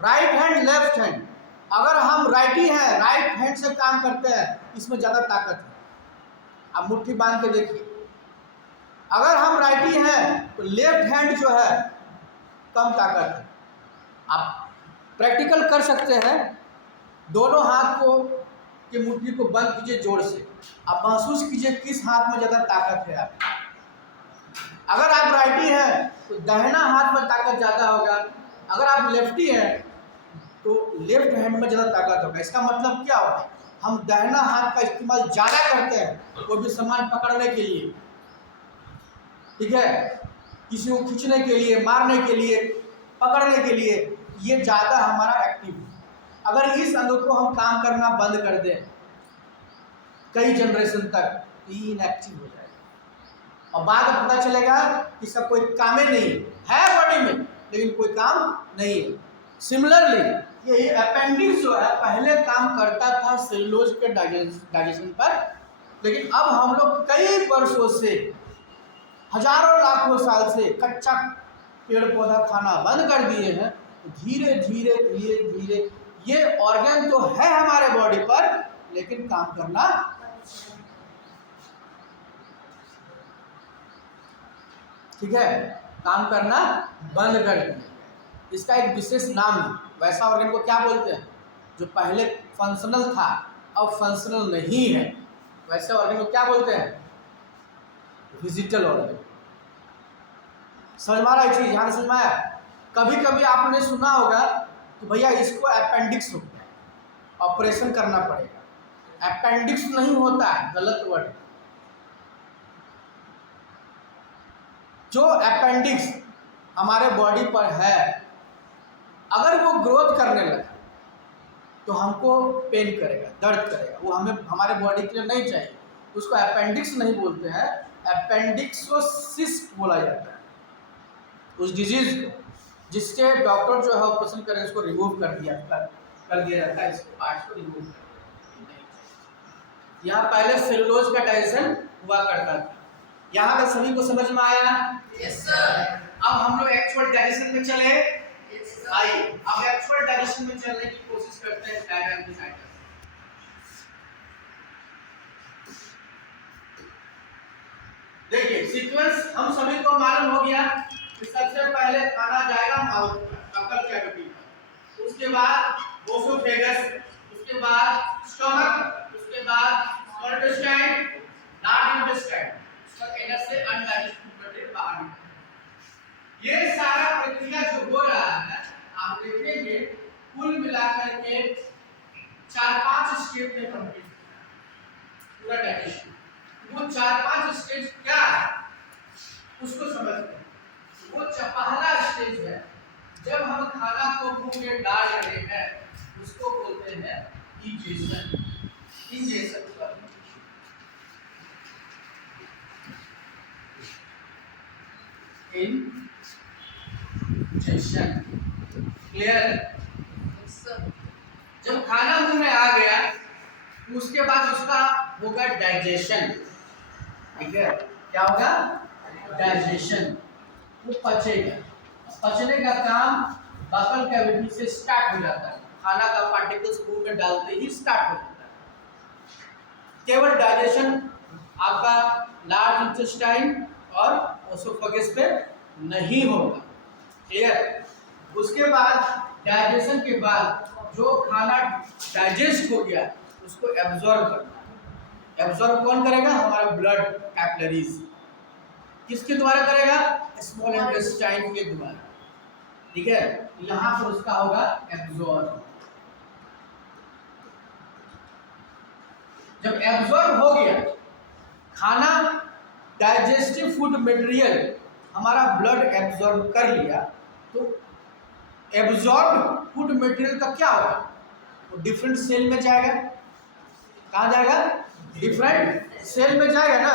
राइट हैंड लेफ्ट हैंड। अगर हम राइटी हैं, राइट हैंड से काम करते हैं, इसमें ज़्यादा ताकत है। आप मुट्ठी बांध के देखिए। अगर हम राइटी हैं तो लेफ्ट हैंड जो है कम ताकत है। आप प्रैक्टिकल कर सकते हैं, दोनों हाथ को की मुट्ठी को बंद कीजिए जोर से, आप महसूस कीजिए किस हाथ में ज़्यादा ताकत है। आप अगर आप राइटी हैं तो दाहिना हाथ में ताकत ज़्यादा होगा, अगर आप लेफ्टी हैं तो लेफ्ट हैंड में ज़्यादा ताकत होगा। इसका मतलब क्या होगा, हम दाहिना हाथ का इस्तेमाल ज़्यादा करते हैं कोई भी सामान पकड़ने के लिए, ठीक है, किसी को खींचने के लिए, मारने के लिए, पकड़ने के लिए, ये ज़्यादा हमारा एक्टिव है। अगर इस अंग को हम काम करना बंद कर दें कई जनरेशन तक, ये इनएक्टिव हो जाएगा और बाद में पता चलेगा कि इसका कोई काम ही नहीं है बॉडी में, लेकिन कोई काम नहीं है। सिमिलरली ये अपेंडिक्स जो है पहले काम करता था सेलुलोज के डाइजेशन पर, लेकिन अब हम लोग कई वर्षों से, हजारों लाखों साल से कच्चा पेड़ पौधा खाना बंद कर दिए हैं। तो धीरे धीरे धीरे धीरे ये ऑर्गन तो है हमारे बॉडी पर, लेकिन काम करना ठीक है, काम करना बंद कर दिया। इसका एक विशेष नाम है। वैसा ऑर्गन को क्या बोलते हैं जो पहले फंक्शनल था अब फंक्शनल नहीं है, वैसे ऑर्गन को क्या बोलते हैं, विजिटल ऑर्गन। समझ में आ रहा है चीज, ध्यान समझ में आया। कभी कभी आपने सुना होगा कि भैया इसको अपेंडिक्स हो गया, ऑपरेशन करना पड़ेगा। अपेंडिक्स नहीं होता है, गलत वर्ड। जो अपेंडिक्स हमारे बॉडी पर है, अगर वो ग्रोथ करने लगा तो हमको पेन करेगा, दर्द करेगा, वो हमें हमारे बॉडी के लिए नहीं चाहिए। उसको अपेंडिक्स नहीं बोलते हैं, अपेंडिक्सोसिस बोला जाता है उस डिजीज को, जिसके डॉक्टर जो है ऑपरेशन करें उसको रिमूव कर दिया जाता है, इसको पार्ट्स को रिमूव कर दिया। यहाँ पहले सेलुलोज का डाइजेशन हुआ करता था। यहाँ का सभी को समझ में आया? Yes sir. अब हम लोग एक्चुअल डाइजेशन में चले। आइए अब एक्चुअल डाइजेशन में चलने की कोशिश करते हैं डायग्राम की सहायता से। देखिए सीक्वेंस हम सभी को मालूम हो गया कि सबसे पहले खाना जाएगा माउथ में, बकल कैविटी में, उसके बाद ओसोफेगस, उसके बाद स्टमक, उसके बाद स्मॉल इंटेस्टाइन, लार्ज इंटेस्टाइन, उसका एनस से अनडाइजेस्टेड मटेरियल बाहर निकलता है। ये सारा प्रक्रिया जो हो रहा है आप देखेंगे कुल मिलाकर के 4-5 स्टेप में कंप्लीट पूरा डाइजेशन। वो 4-5 स्टेज क्या है उसको समझते हैं। वो पहला स्टेज है जब हम खाना को मुंह में डाल रहे हैं, उसको बोलते हैं इंजेशन। Ingestion ingestion clear? जब खाना मुंह में आ गया उसके बाद उसका होगा डाइजेशन, ठीक है, क्या होगा, डाइजेशन। वो पचेगा, पचने का काम बकल कैविटी से स्टार्ट हो जाता है, खाना का पार्टिकल्स मुंह में डालते ही स्टार्ट हो जाता है। केवल डाइजेशन आपका लार्ज इंटेस्टाइन और ओसोफेगस पे नहीं होगा, क्लियर? उसके बाद डाइजेशन के बाद जो खाना डाइजेस्ट हो गया उसको एब्जॉर्ब करना है। एब्जॉर्ब कौन करेगा, हमारा ब्लड कैपिलरीज। किसके द्वारा करेगा, स्मॉल इंटेस्टाइन के द्वारा, ठीक है। यहाँ पर उसका होगा एब्जॉर्ब। जब एब्जॉर्ब हो गया खाना, डाइजेस्टिव फूड मटेरियल हमारा ब्लड एब्जॉर्ब कर लिया, तो एब्जॉर्ब फूड मटेरियल का क्या होगा, वो डिफरेंट सेल में जाएगा। कहाँ जाएगा, डिफरेंट सेल में जाएगा ना।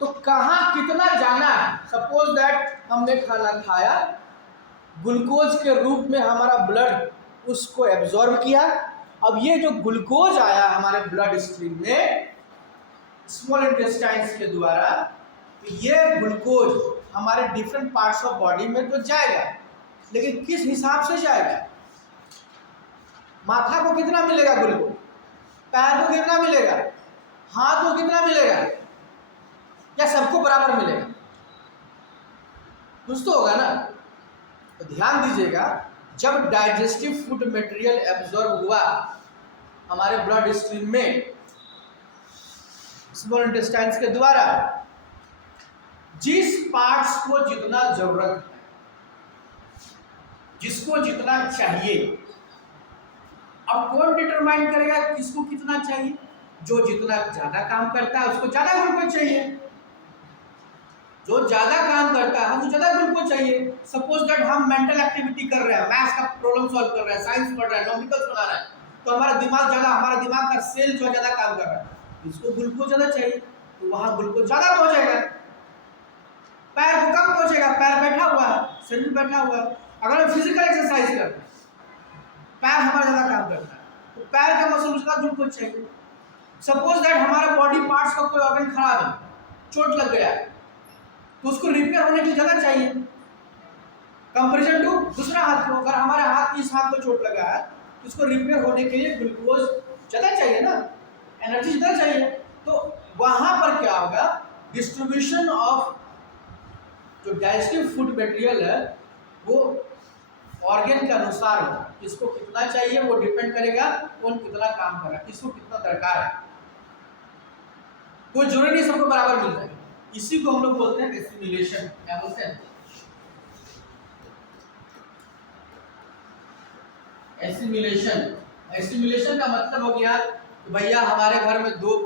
तो कहाँ कितना जाना है, सपोज दैट हमने खाना खाया ग्लूकोज के रूप में हमारा ब्लड उसको एब्जॉर्ब किया। अब ये जो ग्लूकोज आया हमारे ब्लड स्ट्रीम में स्मॉल इंटेस्टाइन्स के द्वारा, तो ये ग्लूकोज हमारे डिफरेंट पार्ट्स ऑफ बॉडी में तो जाएगा, लेकिन किस हिसाब से जाएगा? माथा को कितना मिलेगा ग्लूकोज, पैर को कितना मिलेगा, हाथ को कितना मिलेगा, या सबको बराबर मिलेगा? कुछ तो होगा ना। तो ध्यान दीजिएगा, जब डाइजेस्टिव फूड मटेरियल एब्जॉर्ब हुआ हमारे ब्लड स्ट्रीम में स्मॉल इंटेस्टाइन्स के द्वारा, जिस पार्ट्स को जितना जरूरत है, जिसको जितना चाहिए, अब कौन डिटरमाइन करेगा किसको कितना चाहिए? जो जितना ज्यादा काम करता है उसको ज्यादा ग्लूकोज चाहिए, जो ज्यादा काम करता है हमको ज्यादा ग्लूकोज चाहिए। सपोज दैट हम मेंटल एक्टिविटी कर रहे हैं, मैथ्स का प्रॉब्लम सॉल्व कर रहे हैं, साइंस पढ़ रहे हैं, न्यूमेरिकल्स बना रहे हैं, तो हमारा दिमाग का सेल जो ज्यादा काम कर रहा है, इसको ग्लूकोज ज्यादा चाहिए, तो वहां ग्लूकोज ज्यादा पहुंचेगा। पैर को कम पहुंचेगा, पैर बैठा हुआ है, शरीर बैठा हुआ है। अगर हम फिजिकल एक्सरसाइज करते हैं, पैर हमारा ज्यादा काम करता है, तो पैर का मसल उसका ग्लूकोज चाहिए। सपोज दैट हमारा बॉडी पार्ट्स का कोई ऑर्गन खराब है, चोट लग गया है, तो उसको रिपेयर होने के लिए ज्यादा चाहिए कंपैरिजन टू दूसरा हाथ को। अगर हमारे हाथ इस हाथ को चोट लगा है तो उसको रिपेयर होने के लिए ग्लूकोज ज्यादा चाहिए ना, एनर्जी ज्यादा चाहिए। तो वहां पर क्या होगा, डिस्ट्रीब्यूशन ऑफ जो डाइजेस्टिव फूड मटेरियल है वो ऑर्गन के अनुसार होगा, किसको कितना चाहिए वो डिपेंड करेगा कौन कितना काम कर रहा है, किसको कितना दरकार है। कोई जरूरी नहीं सबको बराबर मिल जाएगा। इसी को हम लोग बोलते हैं एसिमिलेशन। क्या बोलते हैं? एसिमिलेशन। एसिमिलेशन का मतलब हो गया कि भैया हमारे घर में दो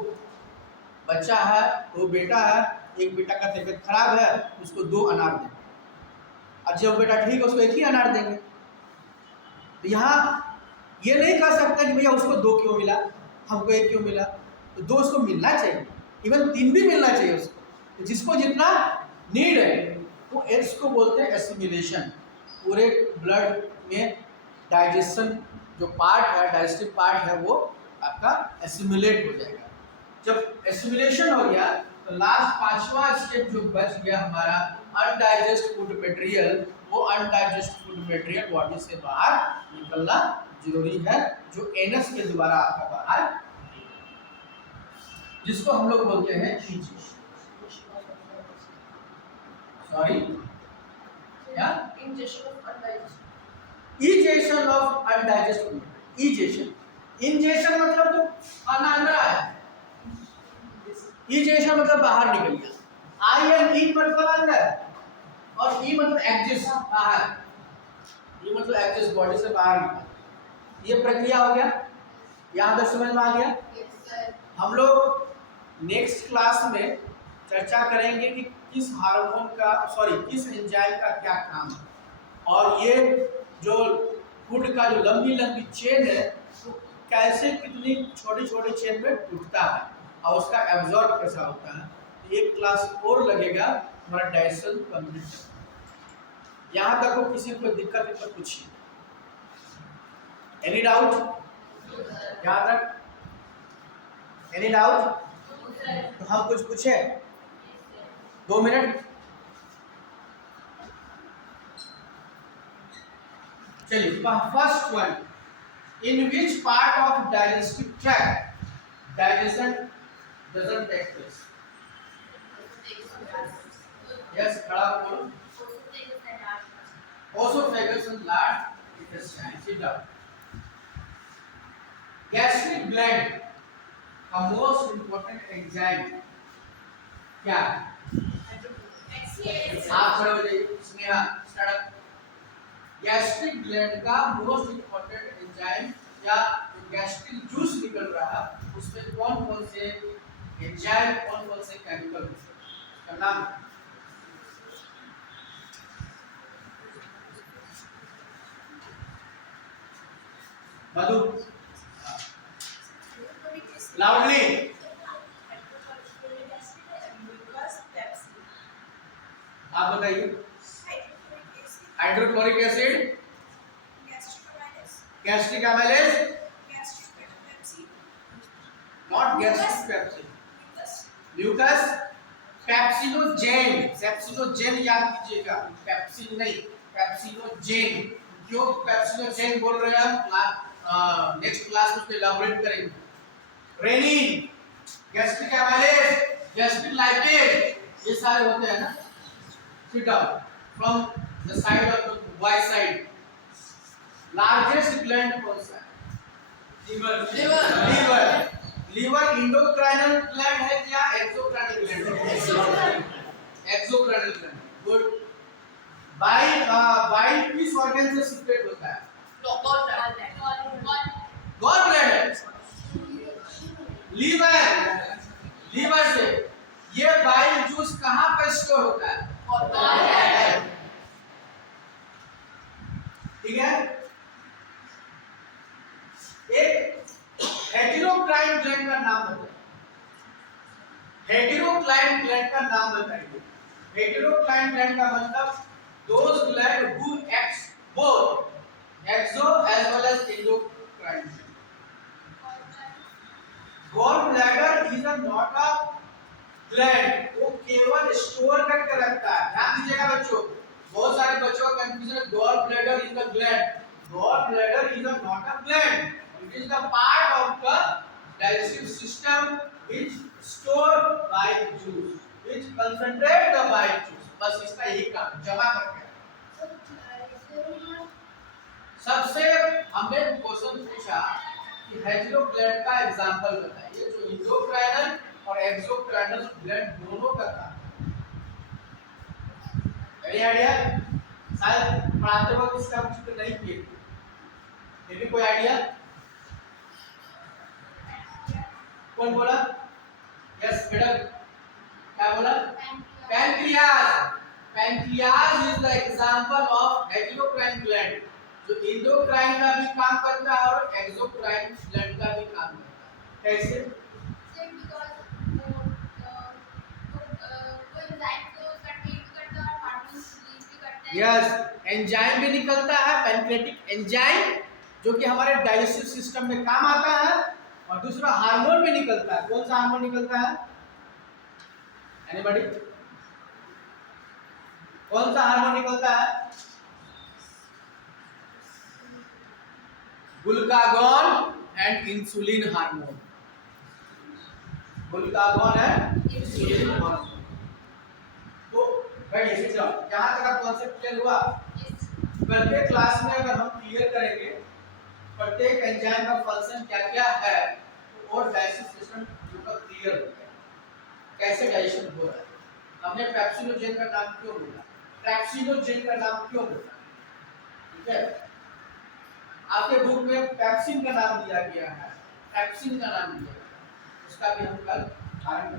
बच्चा है, दो बेटा है, एक बेटा का तबीयत खराब है, उसको 2 अनार दें, और जब बेटा ठीक है उसको 1 ही अनार देंगे। तो यहाँ ये नहीं कह सकता कि भैया उसको 2 क्यों मिला, हमको 1 क्यों मिला। तो 2 उसको मिलना चाहिए, इवन 3 भी मिलना चाहिए उसको। तो जिसको जितना नीड है वो इसको बोलते हैं एसिमिलेशन। पूरे ब्लड में डाइजेशन जो पार्ट है, डाइजेस्टिव पार्ट है, वो आपका एसिमिलेट हो जाएगा। जब एसिमिलेशन हो गया तो लास्ट 5वां स्टेप जो बच गया हमारा अनडाइजेस्ट फूड मटेरियल, वो अनडाइजेस्ट फूड मटेरियल बॉडी से बाहर निकलना जरूरी है, जो एनस के द्वारा आपका बाहर, जिसको हम लोग बोलते हैं इजेशन। सॉरी क्या? Egestion of अनडाइजेस्ट food. Egestion, ingestion मतलब तो खाना अंदर आया, इजेशन मतलब बाहर निकल गया। आई एम ई मतलब अंदर, और ई मतलब एग्जिस्ट, बाहर। ये मतलब एग्जिस्ट, बॉडी से बाहर निकल। ये प्रक्रिया हो गया, यहाँ तक समझ में आ गया? हम लोग नेक्स्ट क्लास में चर्चा करेंगे कि किस हार्मोन का, सॉरी किस एंजाइम का क्या काम है, और ये जो फूड का जो लंबी लंबी चेन है वो कैसे कितनी छोटी छोटी चेन में टूटता है और उसका एब्जॉर्ब कैसा होता है। एक क्लास और लगेगा हमारा डाइजेशन कंप्लीट। यहाँ तक को किसी को दिक्कत है तो पूछिए। एनी डाउट यहाँ तक? Any doubt? तो हम कुछ पूछे? 2 मिनट चलिए। First one, in which part of digestive tract digestion doesn't take place? Yes, खड़ा बोलो। Oesophagus and large intestine. Sit down. Gastric gland का मोस्ट इंपॉर्टेंट एंजाइम क्या है? आप खड़े हो जाइए। स्नेहा स्टार्ट। गैस्ट्रिक ग्लैंड का मोस्ट इंपॉर्टेंट एंजाइम या गैस्ट्रिक जूस निकल रहा है, उसमें कौन कौन से एंजाइम, कौन कौन से केमिकल का नाम? मधु लाउडली। आप बताइए। Hydrochloric acid, gastric amylase, not gastric pepsin, mucus, pepsinogen, pepsinogen याद कीजिएगा, पेप्सिन नहीं, पेप्सिनोजेन। क्यों पेप्सिनोजेन बोल रहे हैं हम, नेक्स्ट क्लास में उसको इलाबोरेट करेंगे। Rennin, gastric amylase, gastric lipase, ये सारे होते हैं ना। Sit down from the side of the Y side. Largest gland कौन सा है? Liver. Liver, liver endocrinal gland है क्या एक्सोक्राइनल ग्लैंड है? Exocrinal gland. गुड। बाइल किस ऑर्गन से सीक्रेट होता है? Gall bladder. लीवर, लीवर से। ये बाइल जूस कहां पर स्टोर होता है? ठीक है। एक हेटेरोक्राइन ग्लैंड का नाम बताइए। हेटेरोक्राइन ग्लैंड का नाम बताइए। हेटेरोक्राइन ग्लैंड का मतलब those gland who acts both exo as well as endocrine. Gallbladder is a not a gland, वो केवल स्टोर करके रखता है। ध्यान दीजिएगा बच्चों, बहुत सारे बच्चों का कंफ्यूजन है। gallbladder is a gland. Gallbladder is a not a gland. It is the part of the digestive system which store bile juice, which concentrate the bile juice. बस इसका यही काम, जमा करके। सबसे हमने क्वेश्चन पूछा कि हेटेरो ग्लैंड का एग्जांपल बताइए जो इंडोक्राइनल और एक्सोक्राइनल ग्लैंड दोनों का था। Any idea? शायद पढ़ाते वक्त इसका जिक्र नहीं किए, ये भी कोई आइडिया? कौन बोला? यस मैडम, क्या बोला? Pancreas. Pancreas is the example of heterocrine gland जो इंडोक्राइन का भी काम करता है और एक्सोक्राइन ग्लैंड का भी काम करता है। कैसे? यस, एंजाइम भी निकलता है, पैंक्रियाटिक एंजाइम जो कि हमारे डाइजेस्टिव सिस्टम में काम आता है, और दूसरा हार्मोन भी निकलता है। कौन सा हार्मोन निकलता है? एनीबॉडी? कौन सा हार्मोन निकलता है? Glucagon and insulin hormone. Glucagon and insulin hormone. तो बैठिए, सिट डाउन। यहां तक कॉन्सेप्ट क्लियर हुआ? प्रत्येक क्लास में अगर हम क्लियर करेंगे प्रत्येक एंजाइम का फंक्शन क्या-क्या है तो और डाइजेस्टिव सिस्टम पूरा क्लियर हो जाएगा। कैसे डाइजेशन हो रहा है, हमने पेप्सिनोजेन का नाम क्यों बोला, ट्रैप्सिनोजेन का नाम क्यों बोला, ठीक है। आपके बुक में पेप्सिन का नाम दिया गया है, ट्रैप्सिन का नाम दिया गया है, उसका भी हम कल आएंगे।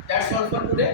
That's all for today.